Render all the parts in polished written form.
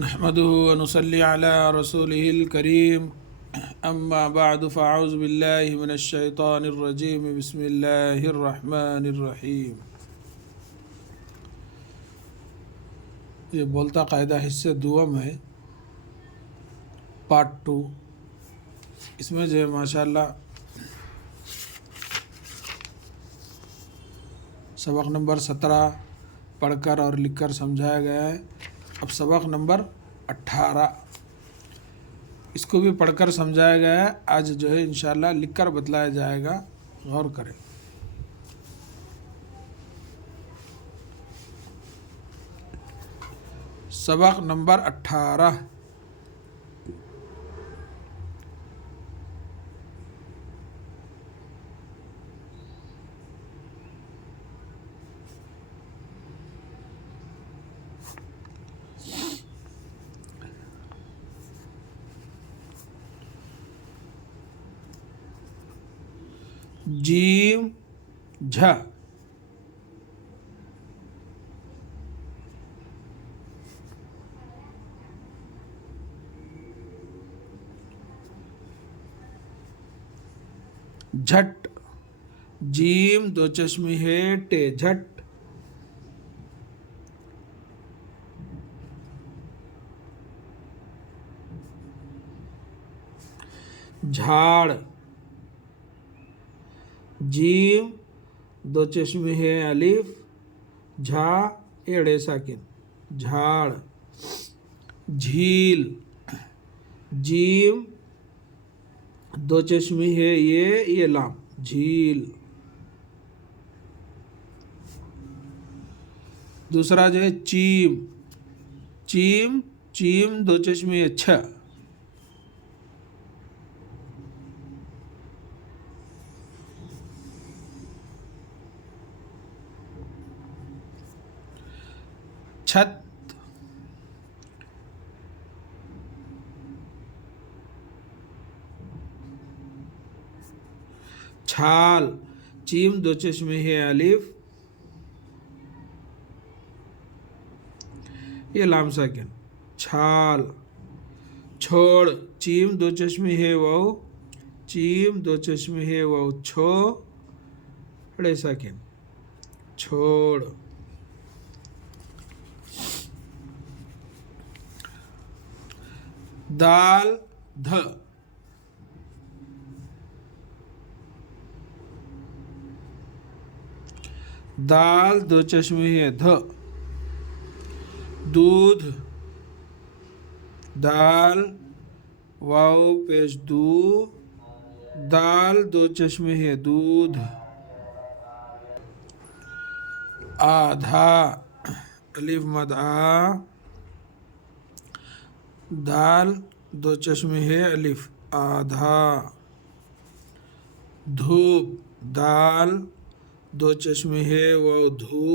نحمده ونصلي على رسوله الكريم أما بعد فأعوذ بالله من الشيطان الرجيم بسم الله الرحمن الرحیم. یہ بولتا قاعدہ حصہ دوم ہے، پارٹ 2. اس میں جو ہے ماشاءاللہ سبق نمبر 17 پڑھ کر اور لکھ کر سمجھایا گیا ہے. اب سبق نمبر 18 اس کو بھی پڑھ کر سمجھایا گیا ہے. آج جو ہے انشاءاللہ لکھ کر بتلایا جائے گا، غور کریں. سبق نمبر 18. جیم جھا جھٹ، جیم دو چشمی ہے ٹے جھٹ. جھاڑ، جیم دو چشمی ہے الف جھا ایڑے ساکن جھاڑ. جھیل، جیم دو چشمی ہے یہ لام جھیل. دوسرا جو ہے چیم، چیم چیم دو چشمی ہے چھ. چھت، چھال چیم دو چشمے ہے الف یہ لام ساکن چھال. چھوڑ، چیم دو چشمے ہے واو، چیم دو چشمے ہے واو چھو اڑے ساکن چھوڑ. دال دھ، دال دو چشمے ہے دھ. دودھ، دال واو پیش دو دال دو چشمے ہے دودھ. آدھا الف مد آ، دال دو چشمے ہے الف آدھا. دھوپ، دال دو چشمے ہے وہ دھو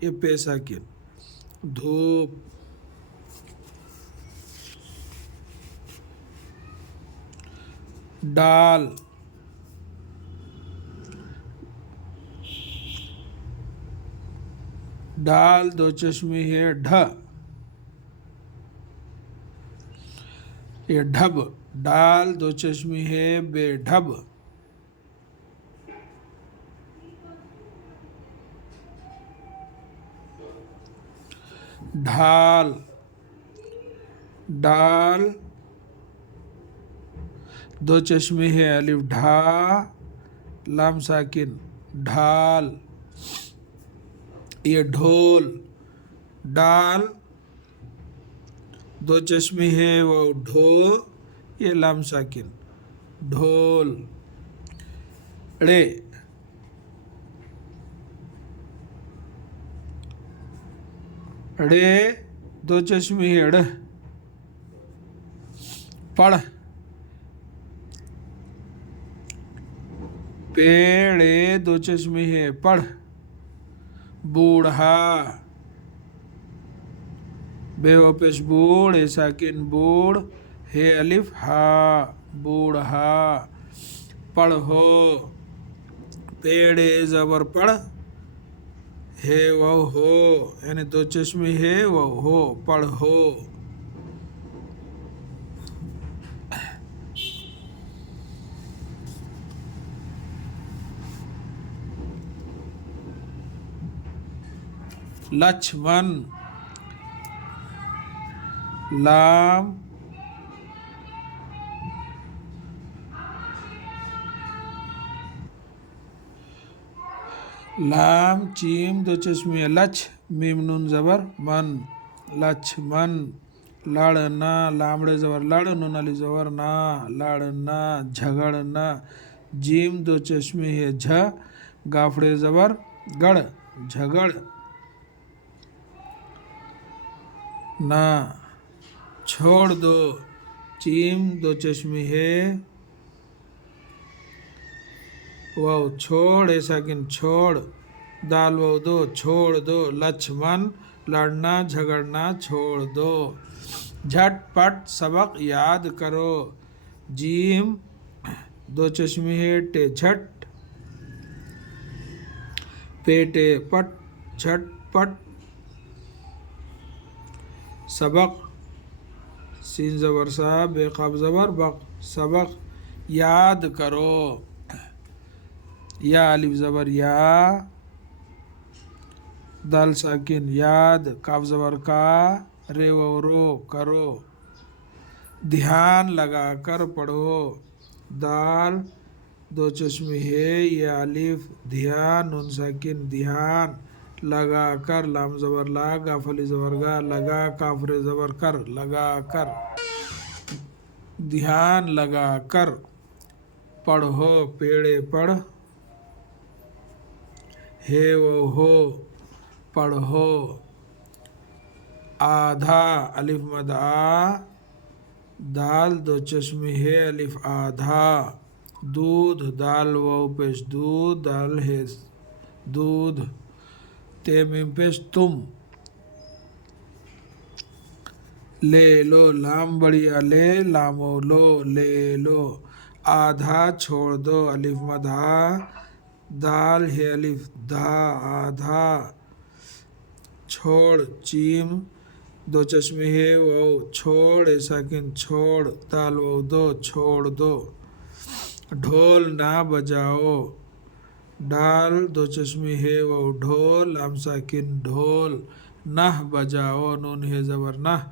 یہ پے ساکن دھوپ. ڈال، ڈال دو چشمے ہے ڈھ یہ ڈھب، ڈال دو چشمی ہے بے ڈھب. ڈھال، ڈال دو چشمی ہے الف ڈھا لام ساکن ڈھال. یہ ڈھول، ڈال دو چشمی ہے وہ ڈھو یہ لام ساکن ڈھول. ڑے، ڑے دو چشمی ہے ڑ. پڑھ، پیڑے دو چشمی ہے پڑھ. بوڑھا، بے و پیش بوڑ اے ساکن بوڑ ہے الف ہا بوڑھا. پڑھو، پیڑے زبر پڑھ ہے وہ ہو یعنی دو چشمی ہے وہ ہو پڑھو. लक्ष्मण, लाम लाम चीम दो चश्मे लच, मीम नून ज़बर मन, लक्ष्मण। लड़ना, लामड़े ज़बर लड़, नून अली ज़बर ना, लड़ना। झगड़ना, जीम दो चश्मे है झ, गाफड़े ज़बर गड़, झगड़ ना। छोड़ दो, चीम दो चश्मे है वाव, छोड़ ऐसा किन छोड़, दाल वाव दो, छोड़ दो। लक्ष्मण, लड़ना झगड़ना छोड़ दो। झटपट सबक याद करो, जीम दो चश्मे है टे झट, पेटे पट, झटपट सबक, सीन ज़बर सा, बेक़ाफ ज़बर बक, सबक याद करो। या अलिफ ज़बर या, दाल साकिन याद, काफ ज़बर का, रे व रो करो। ध्यान लगा कर पढ़ो, दाल दो चश्मे है या अलिफ ध्यान, नून साकिन ध्यान, लगा कर, लाम ज़बर ला, गाफ अली ज़बर गा, लगा, काफ रे ज़बर कर, लगा कर। ध्यान लगा कर पढ़ो, पेड़े पढ़, हे वो हो पढ़ो। आधा, अलिफ मद आ, दाल दो चश्मे है अलिफ आधा। दूध, दाल वाव पेश दूध, दाल है दूध, ते मीम पेश तुम। ले लो, लाम बढ़िया ले, लाम लो, ले लो। आधा छोड़ दो, अलिफ मधा, दाल है अलिफ धा, आधा। छोड़, चीम दो चश्मे है वो, छोड़ ऐसा किन छोड़, दाल वो दो, छोड़ दो। ढोल ना बजाओ, डाल दो चश्मे है वो, ढोल, लाम साकिन ढोल। नह बजाओ, नून है ज़बर नह,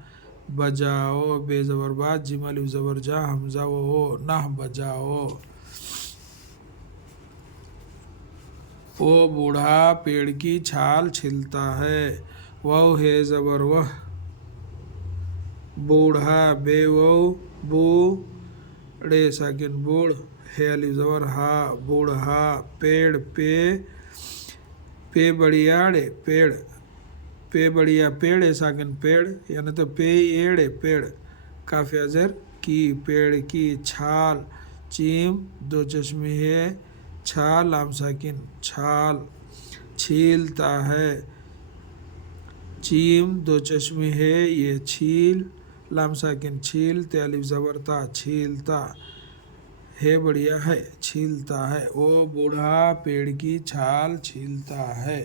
बजाओ, बे ज़बर बा, जिम अलिफ ज़बर जा, हमज़ा वो हो, नह बजाओ। वो बूढ़ा पेड़ की छाल छिलता है, वह है ज़बर वह, बूढ़ा, बे वो बू, ड़े साकिन बूढ़, है अलिफ ज़बर हा, बूढ़ा। पेड़ पे, पे बढ़िया ड़े पेड़, पे बढ़िया पेड़ है साकिन पेड़, यानी तो पे एड़े पेड़, काफ़ी अजर की, पेड़ की। छाल, चीम दो चश्मे है छाल, लाम साकिन छाल। छीलता है, चीम दो चश्मे है ये छील, लाम साकिन छील, ते अलिफ ज़बरता छीलता, है बढ़िया है छीलता है। वो बूढ़ा पेड़ की छाल छीलता है।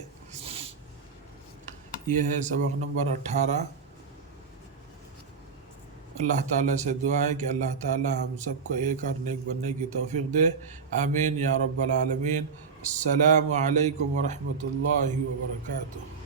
ये है सबक नंबर 18। अल्लाह ताला से दुआ है कि अल्लाह ताला हम सबको एक और नेक बनने की तौफीक दे, आमीन या रब्बल आलमीन। अस्सलामु अलैकुम व रहमतुल्लाहि व बरकातुहू।